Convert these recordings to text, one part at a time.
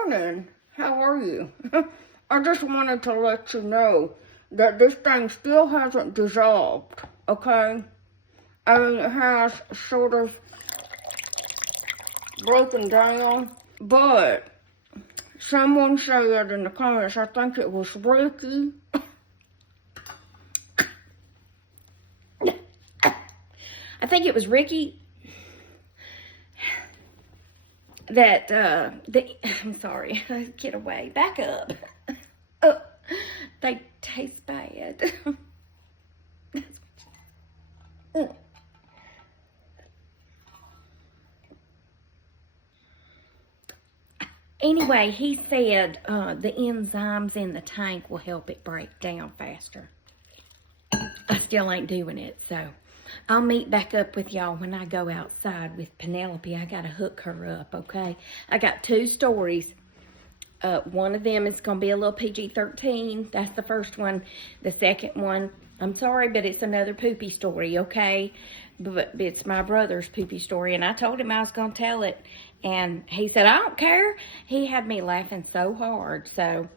morning. How are you? I just wanted to let you know that this thing still hasn't dissolved, okay? I mean, it has sort of broken down, but someone said in the comments, I think it was Ricky. I think it was Ricky that, I'm sorry, get away, back up. Oh, they taste bad. Anyway, he said the enzymes in the tank will help it break down faster. I still ain't doing it, so I'll meet back up with y'all when I go outside with Penelope. I gotta hook her up, okay? I got 2 stories. One of them is gonna be a little PG-13. That's the first one. The second one, I'm sorry, but it's another poopy story, okay? But it's my brother's poopy story, and I told him I was gonna tell it, and he said, I don't care. He had me laughing so hard. So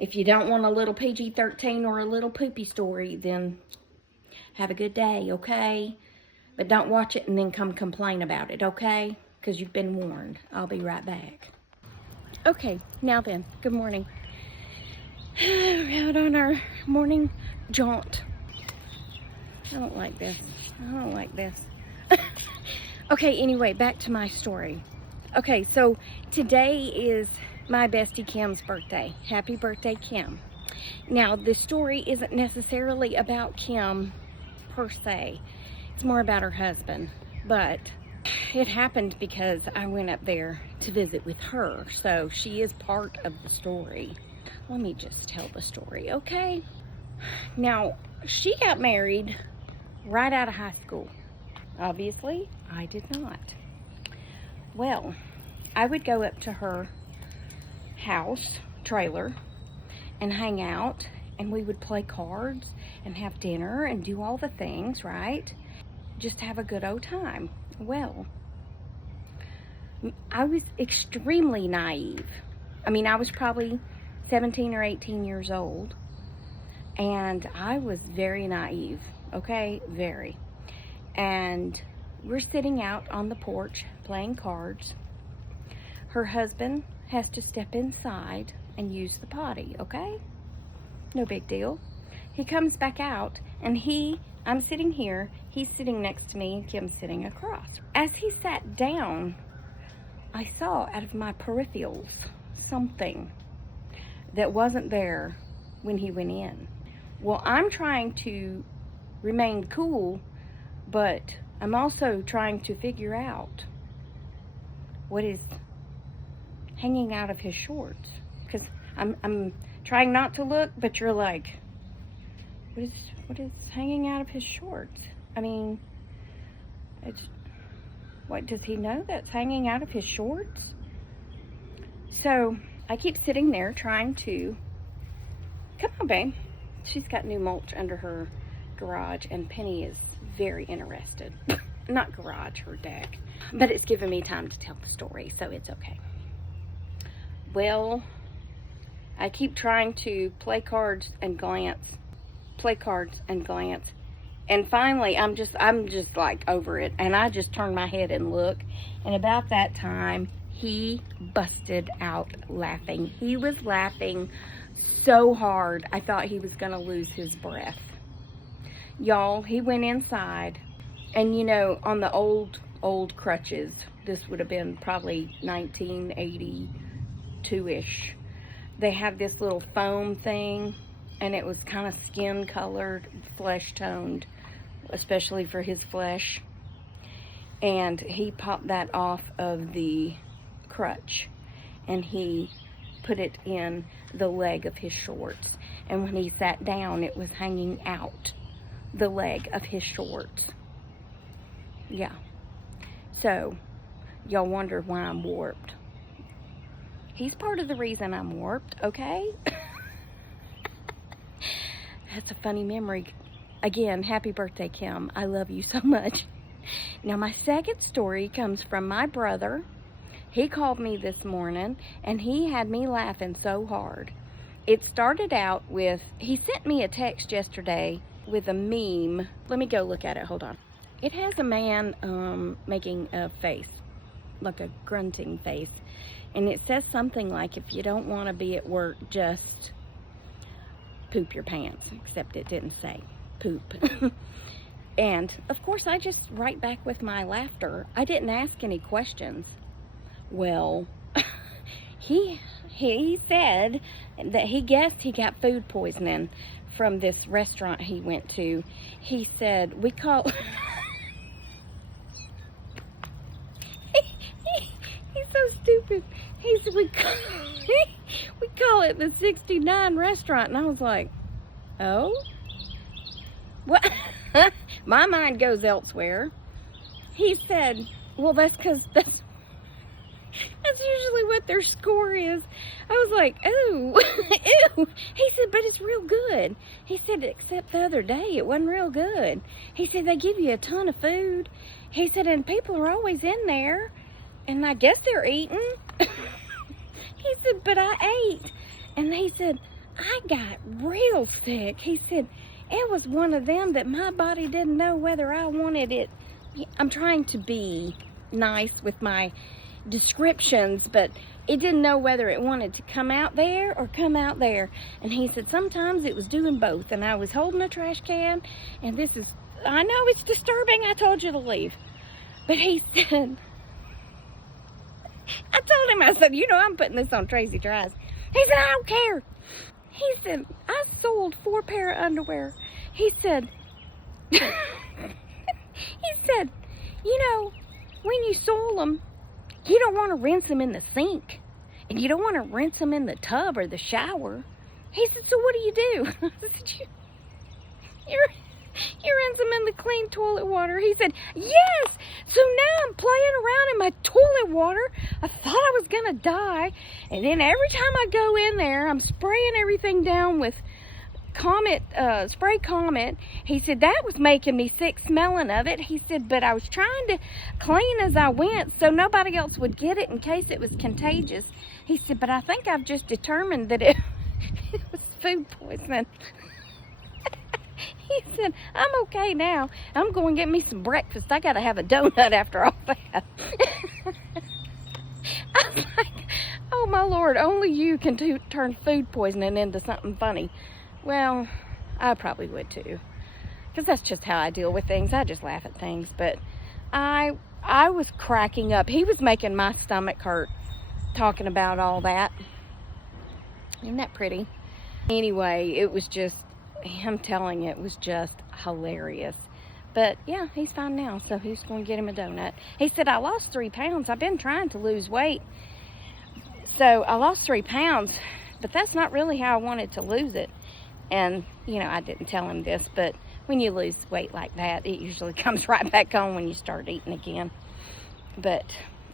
if you don't want a little PG-13 or a little poopy story, then have a good day, okay? But don't watch it and then come complain about it, okay? Because you've been warned. I'll be right back. Okay, now then, good morning. We're out on our morning jaunt. I don't like this. I don't like this. Okay, anyway, back to my story. Okay, so today is my bestie Kim's birthday. Happy birthday, Kim. Now, this story isn't necessarily about Kim per se. It's more about her husband. But it happened because I went up there to visit with her. So she is part of the story. Let me just tell the story, okay? Now, she got married right out of high school. Obviously, I did not. Well, I would go up to her house, trailer, and hang out, and we would play cards and have dinner and do all the things, right? Just have a good old time. Well, I was extremely naive. I mean, I was probably 17 or 18 years old, and I was very naive, okay? Very. And we're sitting out on the porch playing cards. Her husband has to step inside and use the potty, okay? No big deal. He comes back out, and I'm sitting here, he's sitting next to me, and Kim's sitting across. As he sat down, I saw out of my peripherals something that wasn't there when he went in. Well, I'm trying to remain cool, but I'm also trying to figure out what is hanging out of his shorts. Because I'm trying not to look, but you're like, what is hanging out of his shorts? I mean, what, does he know that's hanging out of his shorts? So I keep sitting there trying to, come on, babe. She's got new mulch under her garage, and Penny is very interested. Not garage, her deck. But it's given me time to tell the story, so it's okay. Well, I keep trying to play cards and glance, and finally I'm just like over it, and I just turn my head and look, and about that time he busted out laughing. He was laughing so hard I thought he was gonna lose his breath. Y'all, he went inside, and you know, on the old crutches, this would have been probably 1982-ish, they have this little foam thing, and it was kind of skin colored, flesh toned, especially for his flesh. And he popped that off of the crutch, and he put it in the leg of his shorts. And when he sat down, it was hanging out the leg of his shorts. Yeah. So, y'all wonder why I'm warped. He's part of the reason I'm warped, okay? That's a funny memory. Again, happy birthday, Kim. I love you so much. Now, my second story comes from my brother. He called me this morning, and he had me laughing so hard. It started out with, he sent me a text yesterday with a meme. Let me go look at it, hold on. It has a man making a face, like a grunting face. And it says something like, if you don't want to be at work, just poop your pants. Except it didn't say poop. And, of course, I just write back with my laughter. I didn't ask any questions. Well, he said that he guessed he got food poisoning from this restaurant he went to. He said, we call... he's so stupid. He said, we call it the 69 restaurant. And I was like, oh? What? My mind goes elsewhere. He said, well, that's because that's usually what their score is. I was like, ooh, ew. He said, but it's real good. He said, except the other day, it wasn't real good. He said, they give you a ton of food. He said, and people are always in there, and I guess they're eating. He said, but I ate. And he said, I got real sick. He said, it was one of them that my body didn't know whether I wanted it. I'm trying to be nice with my descriptions, but it didn't know whether it wanted to come out there or come out there. And he said sometimes it was doing both. And I was holding a trash can, and this is, I know it's disturbing, I told you to leave. But he said, I told him, I said, you know, I'm putting this on Tracy Tries. He said, I don't care. He said, I sold 4 pair of underwear. He said, he said, you know, when you sold them, you don't want to rinse them in the sink. And you don't want to rinse them in the tub or the shower. He said, so what do you do? I said, you rinse them in the clean toilet water. He said, yes. So now I'm playing around in my toilet water. I thought I was going to die. And then every time I go in there, I'm spraying everything down with spray Comet. He said, that was making me sick smelling of it. He said, but I was trying to clean as I went so nobody else would get it in case it was contagious. He said, but I think I've just determined that it was food poisoning. He said, I'm okay now. I'm going to get me some breakfast. I got to have a donut after all that. I'm like, oh my Lord, only you can turn food poisoning into something funny. Well, I probably would too, because that's just how I deal with things. I just laugh at things. But I was cracking up. He was making my stomach hurt talking about all that. Isn't that pretty? Anyway, it was just, him telling it was just hilarious. But yeah, he's fine now, so he's going to get him a donut. He said, I lost 3 pounds. I've been trying to lose weight. So I lost 3 pounds, but that's not really how I wanted to lose it. And, you know, I didn't tell him this, but when you lose weight like that, it usually comes right back on when you start eating again. But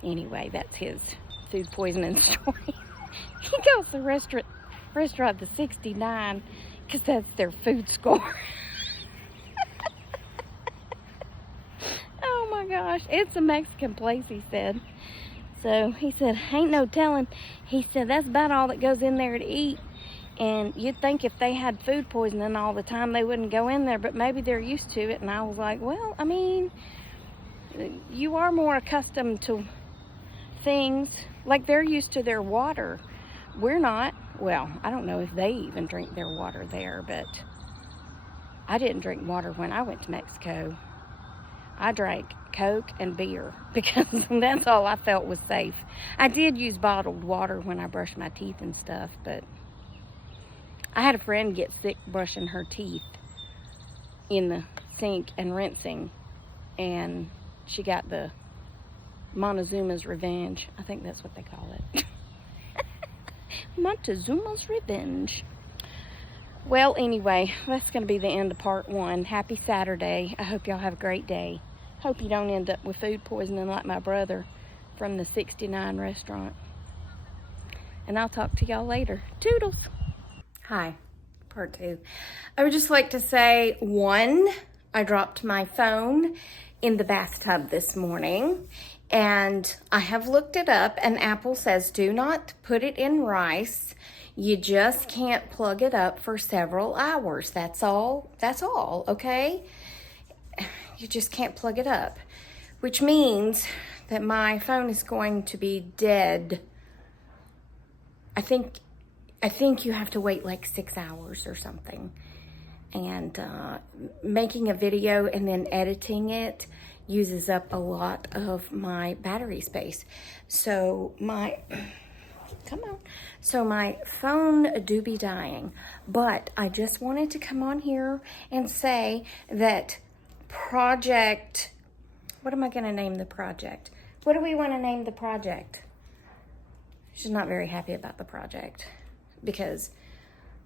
anyway, that's his food poisoning story. He calls the restaurant the 69 because that's their food score. Oh my gosh, it's a Mexican place, he said. So he said, ain't no telling. He said, that's about all that goes in there to eat. And you'd think if they had food poisoning all the time, they wouldn't go in there, but maybe they're used to it. And I was like, well, I mean, you are more accustomed to things, like they're used to their water. We're not. Well, I don't know if they even drink their water there, but I didn't drink water when I went to Mexico. I drank Coke and beer because that's all I felt was safe. I did use bottled water when I brushed my teeth and stuff, but I had a friend get sick brushing her teeth in the sink and rinsing, and she got the Montezuma's revenge. I think that's what they call it. Montezuma's revenge. Well, anyway, that's going to be the end of part 1. Happy Saturday. I hope y'all have a great day. Hope you don't end up with food poisoning like my brother from the 69 restaurant. And I'll talk to y'all later. Toodles. Hi, part 2. I would just like to say, 1, I dropped my phone in the bathtub this morning, And I have looked it up, and Apple says do not put it in rice. You just can't plug it up for several hours. That's all, okay? You just can't plug it up, which means that my phone is going to be dead. I think you have to wait like 6 hours or something. And making a video and then editing it uses up a lot of my battery space. So my phone do be dying. But I just wanted to come on here and say that what am I going to name the project? What do we want to name the project? She's not very happy about the project because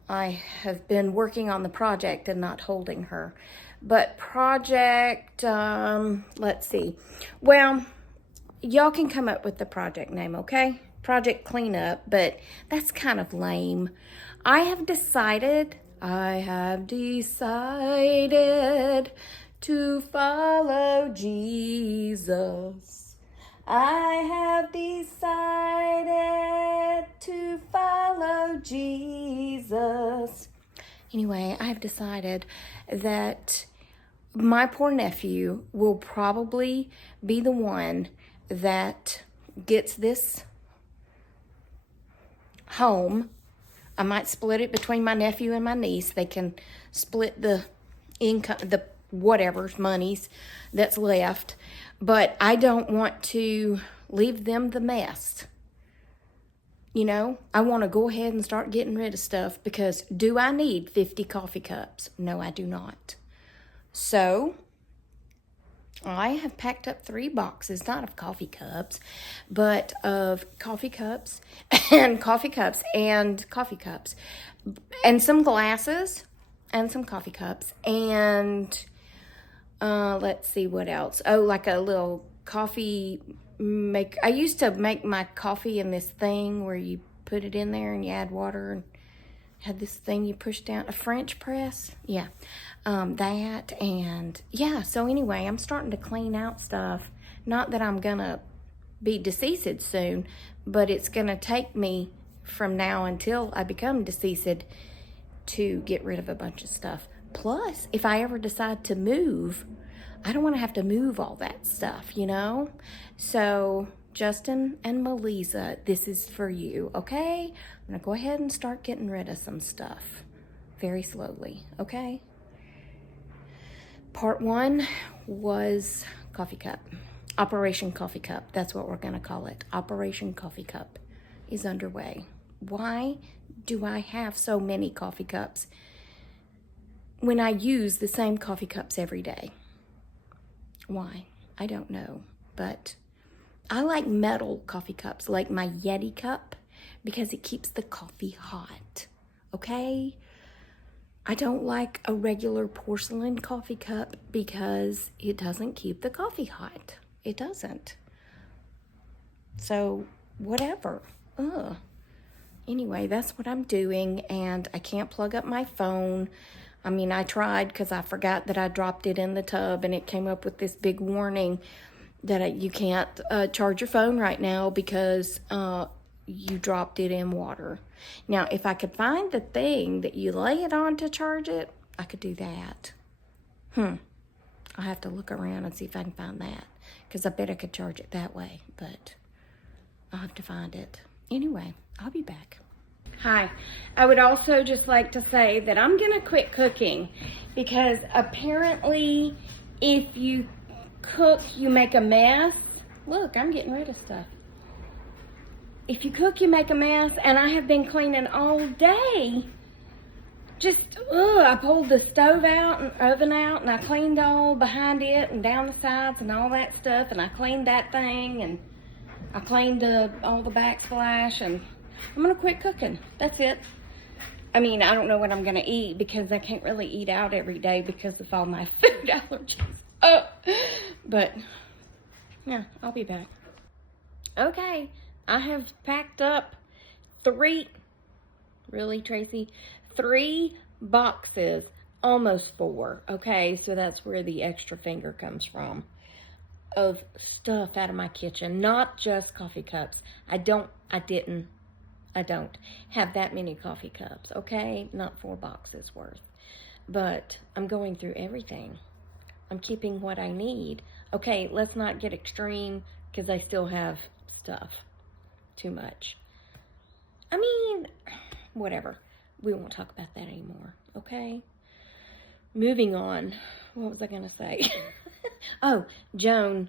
I have been working on the project and not holding her. But project, let's see. Well, y'all can come up with the project name, okay? Project Cleanup, but that's kind of lame. I have decided to follow Jesus. I have decided to follow Jesus. Anyway, I have decided that my poor nephew will probably be the one that gets this home. I might split it between my nephew and my niece. They can split the income, the whatever's monies that's left. But I don't want to leave them the mess. You know, I want to go ahead and start getting rid of stuff because do I need 50 coffee cups? No, I do not. So, I have packed up 3 boxes, not of coffee cups, but of coffee cups and coffee cups and coffee cups and some glasses and some coffee cups and let's see what else. Oh, like a little coffee I used to make my coffee in this thing where you put it in there and you add water and had this thing you push down, a French press. Yeah, that. And yeah, so anyway, I'm starting to clean out stuff. Not that I'm gonna be deceased soon, but it's gonna take me from now until I become deceased to get rid of a bunch of stuff. Plus, if I ever decide to move, I don't want to have to move all that stuff, you know? So, Justin and Melissa, this is for you, okay? I'm going to go ahead and start getting rid of some stuff very slowly, okay? Part 1 was coffee cup. Operation Coffee Cup. That's what we're going to call it. Operation Coffee Cup is underway. Why do I have so many coffee cups when I use the same coffee cups every day? Why? I don't know, but I like metal coffee cups, like my Yeti cup, because it keeps the coffee hot, okay? I don't like a regular porcelain coffee cup because it doesn't keep the coffee hot. It doesn't. So, whatever. Ugh. Anyway, that's what I'm doing, and I can't plug up my phone. I mean, I tried because I forgot that I dropped it in the tub, and it came up with this big warning that you can't charge your phone right now because you dropped it in water. Now, if I could find the thing that you lay it on to charge it, I could do that. I'll have to look around and see if I can find that because I bet I could charge it that way, but I'll have to find it. Anyway, I'll be back. Hi, I would also just like to say that I'm going to quit cooking because apparently if you cook, you make a mess. Look, I'm getting rid of stuff. If you cook, you make a mess, and I have been cleaning all day. I pulled the stove out and oven out, and I cleaned all behind it and down the sides and all that stuff, and I cleaned that thing, and I cleaned all the backsplash, and I'm going to quit cooking. That's it. I mean, I don't know what I'm going to eat because I can't really eat out every day because of all my food allergies. But, yeah, I'll be back. Okay, I have packed up 3 boxes, almost 4. Okay, so that's where the extra finger comes from. of stuff out of my kitchen, not just coffee cups. I don't have that many coffee cups, okay? Not 4 boxes worth. But I'm going through everything. I'm keeping what I need. Okay, let's not get extreme, because I still have stuff. Too much. I mean, whatever. We won't talk about that anymore, okay? Moving on. What was I going to say? Oh, Joan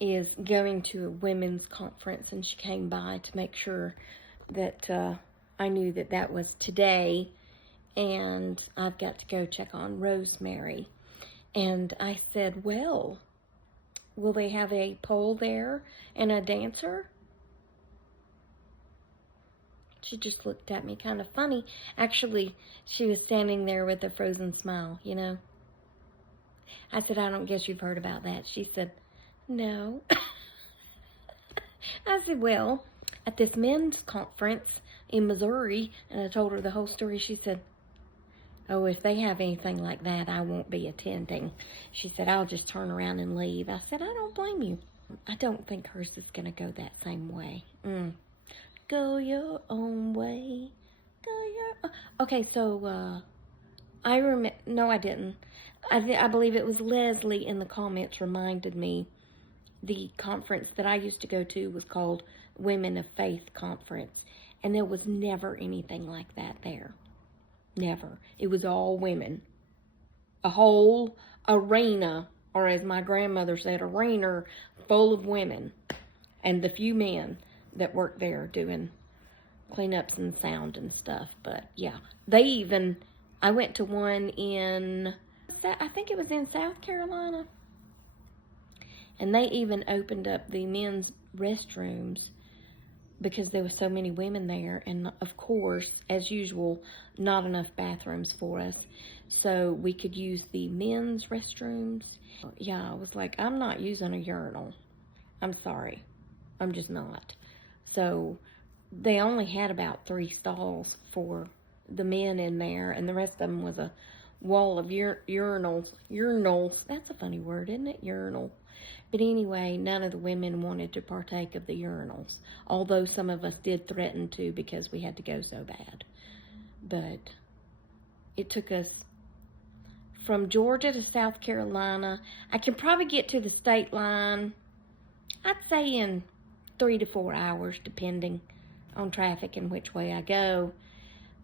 is going to a women's conference, and she came by to make sure that I knew that that was today, and I've got to go check on Rosemary. And I said, well, will they have a pole there and a dancer? She just looked at me kind of funny. Actually, she was standing there with a frozen smile, you know. I said, I don't guess you've heard about that. She said, no. I said, well, at this men's conference in Missouri, and I told her the whole story. She said, oh, if they have anything like that, I won't be attending. She said, I'll just turn around and leave. I said, I don't blame you. I don't think hers is going to go that same way. Go your own way. Okay, so, I remember, no, I didn't. I believe it was Leslie in the comments reminded me the conference that I used to go to was called Women of Faith Conference. And there was never anything like that there. Never. It was all women. A whole arena, or as my grandmother said, arena full of women. And the few men that worked there doing cleanups and sound and stuff. But yeah, I went to one in, I think it was in South Carolina. And they even opened up the men's restrooms because there were so many women there. And of course, as usual, not enough bathrooms for us. So we could use the men's restrooms. Yeah, I was like, I'm not using a urinal. I'm sorry. I'm just not. So they only had about 3 stalls for the men in there, and the rest of them was a wall of urinals. Urinals. That's a funny word, isn't it? Urinal. But anyway, none of the women wanted to partake of the urinals, although some of us did threaten to because we had to go so bad. But it took us from Georgia to South Carolina. I can probably get to the state line, I'd say in 3 to 4 hours, depending on traffic and which way I go.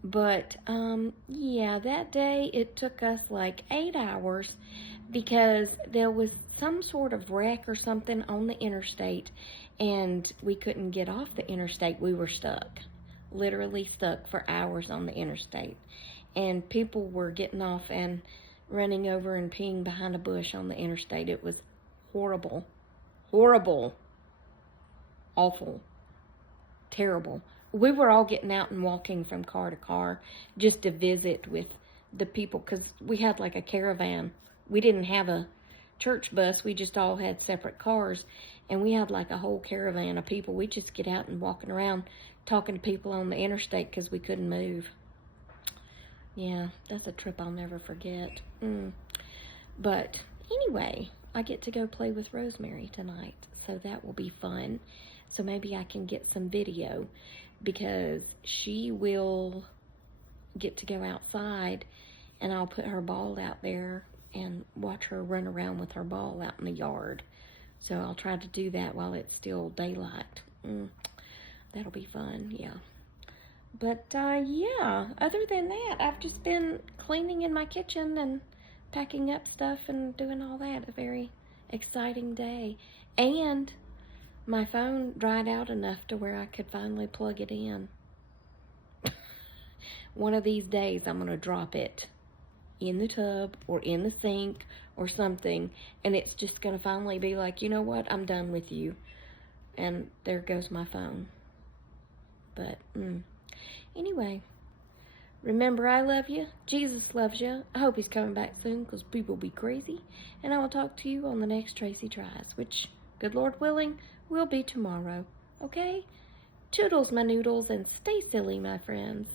But, yeah, that day it took us like 8 hours because there was some sort of wreck or something on the interstate, and we couldn't get off the interstate. We were stuck, literally stuck for hours on the interstate. And people were getting off and running over and peeing behind a bush on the interstate. It was horrible. Horrible. Awful. Terrible. We were all getting out and walking from car to car just to visit with the people, because we had like a caravan. We didn't have a church bus. We just all had separate cars, and we had like a whole caravan of people. We just get out and walking around talking to people on the interstate because we couldn't move. Yeah, that's a trip I'll never forget. But anyway, I get to go play with Rosemary tonight, so that will be fun. So maybe I can get some video, because she will get to go outside, and I'll put her ball out there and watch her run around with her ball out in the yard. So I'll try to do that while it's still daylight. That'll be fun, yeah. But, yeah, other than that, I've just been cleaning in my kitchen and packing up stuff and doing all that. A very exciting day. And my phone dried out enough to where I could finally plug it in. One of these days, I'm going to drop it in the tub or in the sink or something, and it's just going to finally be like, you know what, I'm done with you. And there goes my phone. But, anyway, remember, I love you. Jesus loves you. I hope he's coming back soon, because people be crazy. And I will talk to you on the next Tracy Tries, which, good Lord willing, will be tomorrow. Okay? Toodles, my noodles, and stay silly, my friends.